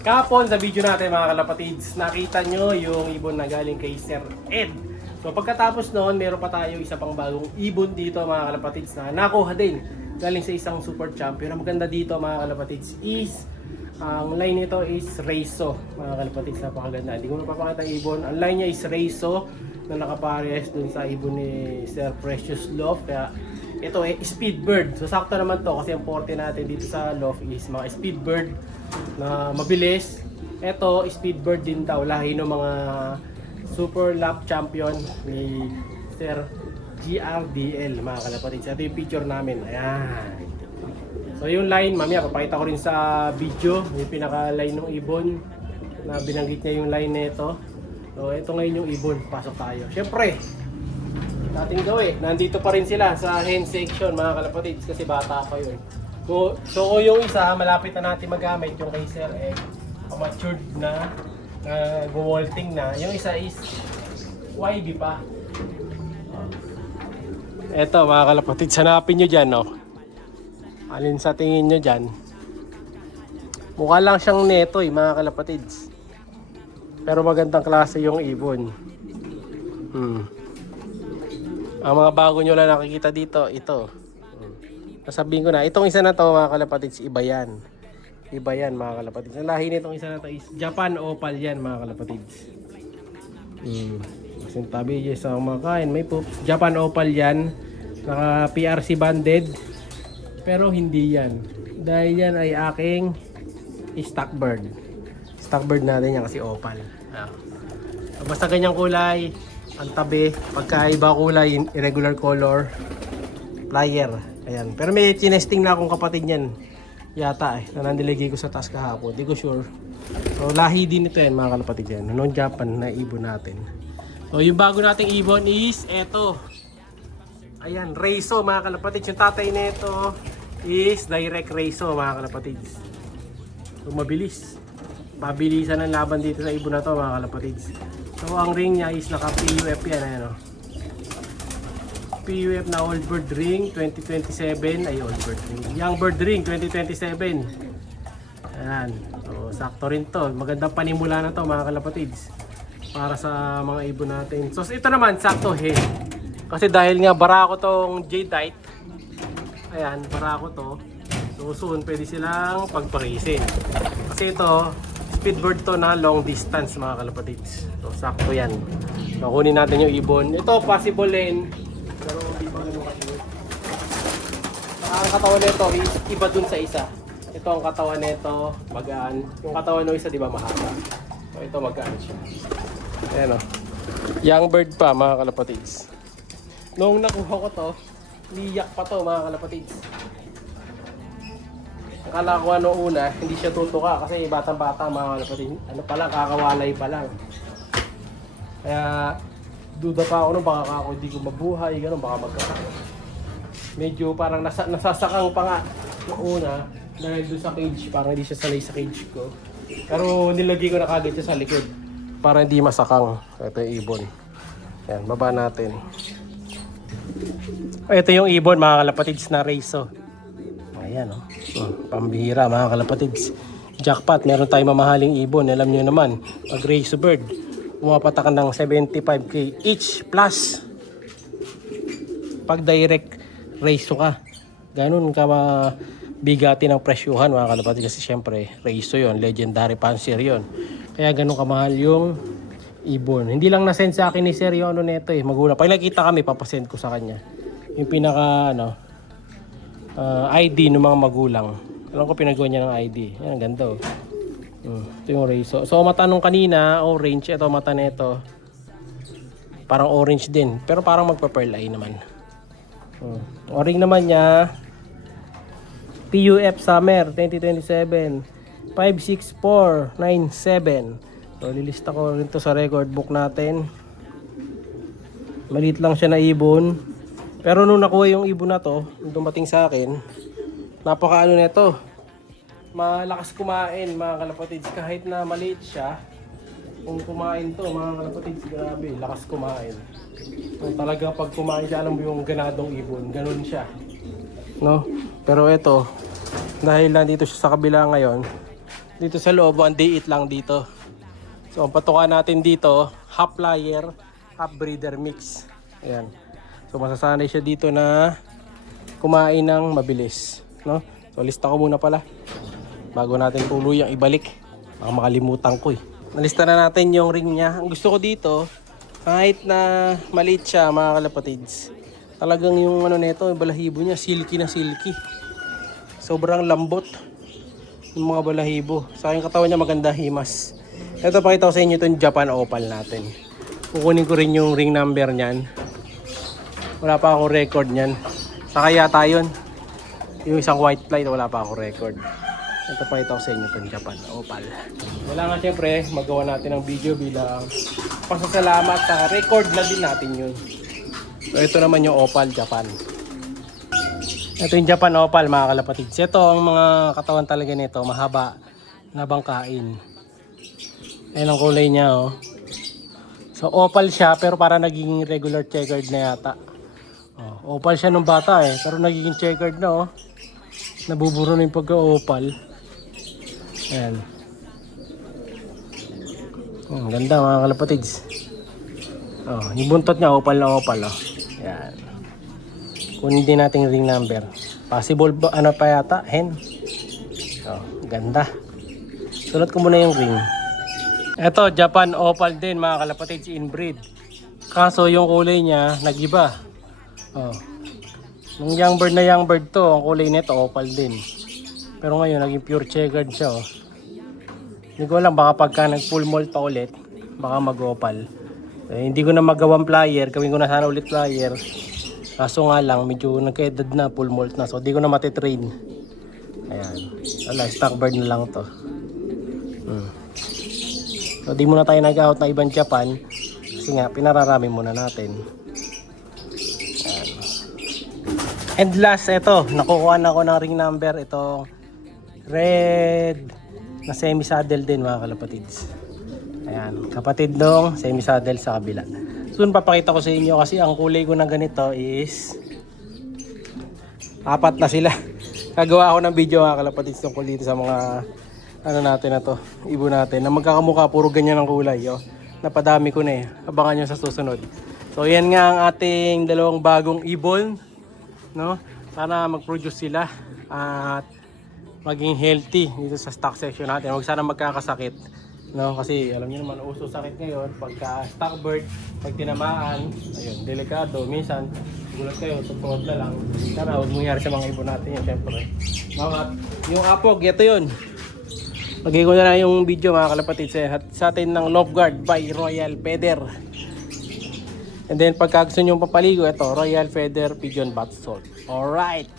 Kapon sa video natin mga kalapatids, nakita nyo yung ibon na galing kay Sir Ed. So pagkatapos noon, meron pa tayo isa pang bagong ibon dito mga kalapatids na nakuha din galing sa isang super champion. Ang maganda dito mga kalapatids is ang line nito is Reiso mga kalapatids, napakaganda. Hindi ko napapakita ang ibon. Ang line niya is Reiso na nakapares dun sa ibon ni Sir Precious Love. Kaya ito eh Speedbird. So sakto naman to kasi ang forte natin dito sa Love is mga Speedbird na mabilis. Ito Speedbird din daw, lahi ng mga super lap champion ni Sir GRDL mga kalapatids. Ito yung picture namin. Ayan. So yung line, mamaya papakita ko rin sa video yung pinaka-line ng ibon na binanggit niya yung line nito. So ito ngayon yung ibon, pasok tayo. Syempre, dating gawin, nandito pa rin sila sa hen section mga kalapatids kasi bata pa yun. So yung isa, malapit na natin magamit yung kay Sir Egg, matured na, gumolting na. Yung isa is YB pa. Eto mga kalapatids, hanapin nyo dyan, no? Alin sa tingin nyo dyan? Mukha lang siyang netoy mga kalapatids. Pero magandang klase yung ibon. Ang mga bago nyo lang nakikita dito, ito. Nasabihin ko na, itong isa na to mga kalapatids, iba yan. Iba yan mga kalapatids. Ang lahi nitong isa na to is Japan Opal yan mga kalapatids. Sintabi dyan sa kumakain, may poops. Japan Opal yan. Naka PRC banded. Pero hindi yan. Dahil yan ay aking stockbird. Stockbird natin yan kasi opal. Basta ganyang kulay, ang tabi, pagkaiba kulay, irregular color, flyer. Ayan. Pero may chinesting na akong kapatid yan. Yata na nandiligay ko sa taas kahapon. Di ko sure. So lahi din ito yan mga kalapatid yan. Noong Japan na ibon natin. So yung bago nating ibon is eto. Ayan, Reiso mga kalapatids. Yung tatay nito is direct Reiso mga kalapatids. So mabilis. Mabilisan ang laban dito sa ibon na to mga kalapatids. So ang ring niya is naka PUF yan. Ayan, oh. PUF na old bird ring 2027. Ay old bird ring. Young bird ring 2027. Ayan. So sakto rin to. Magandang panimula na to mga kalapatids. Para sa mga ibon natin. So ito naman sakto hen. Kasi dahil nga barako tong Jadeite. Ayan, barako to. So soon pwede silang pagparisin. Kasi ito, speedbird to na long distance mga kalapatids. So sakto yan. So, kunin natin yung ibon. Ito possible din. Pero hindi pa ganun kasi. Ang katawan nito is iba dun sa isa. Ito ang katawan nito, magaan. Yung katawan ng isa di ba mahaba. So ito magaan siya. Ayan o. Young bird pa mga kalapatids. Noong nakuha ko to, liyak pa to mga kalapatids. Akala ko ano una, hindi siya tutuka kasi batang-bata mga kalapatids. Ano pa lang, kakawalay pa lang. Kaya duda pa ako nung baka ako hindi ko mabuhay, gano'n baka magkakaroon. Medyo parang nasasakang pa nga noong una dahil doon sa cage, parang hindi siya sanay sa cage ko. Pero nilagay ko na kagad siya sa likod para hindi masakang. Ito yung ibon. Yan, baba natin. Ito yung ibon mga kalapatids na Reiso. Ayan oh. Pambihira mga kalapatids. Jackpot, meron tayong mamahaling ibon. Alam nyo naman, pag Reiso bird, pumapatakan ng 75k each plus pag direct Reiso ka. Ganun ka bigati ng presyuhan mga kalapatids kasi syempre Reiso yon, legendary pansier yon. Kaya ganun kamahal yung ibon. Hindi lang na-send sa akin ni Sir yung ano neto eh, magulang. Pag nakita kami, papasend ko sa kanya. Yung pinaka ID ng mga magulang. Alam ko pinagawa niya ng ID. Yan, ganda oh. Ito yung Reiso. So mata nung kanina, orange. Ito mata neto. Parang orange din. Pero parang magpa-pearl eye naman. O-ring naman niya. PUF Summer 2027. 56497. So lilista ko rin to sa record book natin. Maliit lang siya na ibon. Pero nung nakuha yung ibon na to, nung dumating sa akin, napakaano nito. Malakas kumain mga kalapatids. Kahit na maliit siya, kung kumain to mga kalapatids, grabe, lakas kumain. So, talaga pag kumain siya, alam mo yung ganadong ibon, ganun siya. No? Pero ito, dahil nandito siya sa kabila ngayon, Dito sa loob, 1 day eat lang dito. So ang patukan natin dito, half flyer, half breeder mix. Ayan. So masasanay siya dito na kumain ng mabilis, no? So lista ko muna pala bago natin tuluyang ibalik. Baka makalimutan ko eh. Nalista na natin yung ring niya. Ang gusto ko dito, kahit na maliit siya mga kalapatids, talagang yung ano nito, yung balahibo niya, silky na silky. Sobrang lambot yung mga balahibo. Sa aking katawan niya maganda himas. Ito pakita ko sa inyo itong Japan Opal natin. Kukunin ko rin yung ring number niyan. Wala pa akong record niyan. Saka yata yun. Yung isang white flight wala pa akong record. Ito pakita ko sa inyo itong Japan Opal. Kailangan siyempre magawa natin ng video bilang pasasalamat sa record na din natin yun. So ito naman yung Opal Japan. Ito yung Japan Opal mga kalapatids. Ito ang mga katawan talaga nito, mahaba na bangkain. Ayan ang kulay niya oh. So opal siya pero para naging regular checkered na yata. Oh, opal siya nung bata eh, pero nagiging checkered na oh. Nabuburo na yung pagka-opal. Ayan. Oh, ganda mga kalapatids. Oh, yung buntot niya opal na opal oh. Ayan. Kunin din natin ring number. Possible ba, ano pa yata? Hen. Oh, ganda. Sulat ko muna yung ring. Ito, Japan Opal din mga kalapatids, inbreed. Kaso yung kulay niya, nag-iba. Oh. Yung young bird to, ang kulay nito, opal din. Pero ngayon, naging pure checkered siya. Oh. Hindi ko alam, baka pagka nag-full molt pa ulit, baka mag-opal. Hindi ko na magawang flyer, gawin ko na sana ulit flyer. Kaso nga lang, medyo nagka-edad na, full molt na. So, di ko na matitrain. Ayan. Wala, stock bird na lang to. So, di muna tayo nag-out na ibang Japan. Kasi nga, pinararami muna natin. Ayan. And last, ito. Nakukuha na ako ng ring number. Itong red na semi-saddle din, mga kalapatids. Ayan. Kapatid nung semi-saddle sa kabila. Soon papakita ko sa inyo kasi ang kulay ko na ganito is 4 na sila. Gagawa ako ng video mga kalapatids tungkol dito sa mga ano natin na to, ibon natin na magkakamukha, puro ganyan ang kulay oh. Napadami ko na eh. Abangan nyo sa susunod. So yan nga ang ating dalawang bagong ibon, no? Sana mag-produce sila at maging healthy dito sa stock section natin. Huwag sana magkakasakit. No, kasi alam niyo naman uso sakit ngayon pagka stock bird, pag tinamaan, ayun, delikado. Minsan, gulat kayo, tupod na lang. Sana huwag mangyari sa mga ibon natin yan, syempre. Mga, yung apog, ito yun. Lagay ko na lang yung video mga kalapatid sa atin ng Love Guard by Royal Feather. And then pagka gusto nyo papaligo, ito, Royal Feather Pigeon Bath Salt. Alright!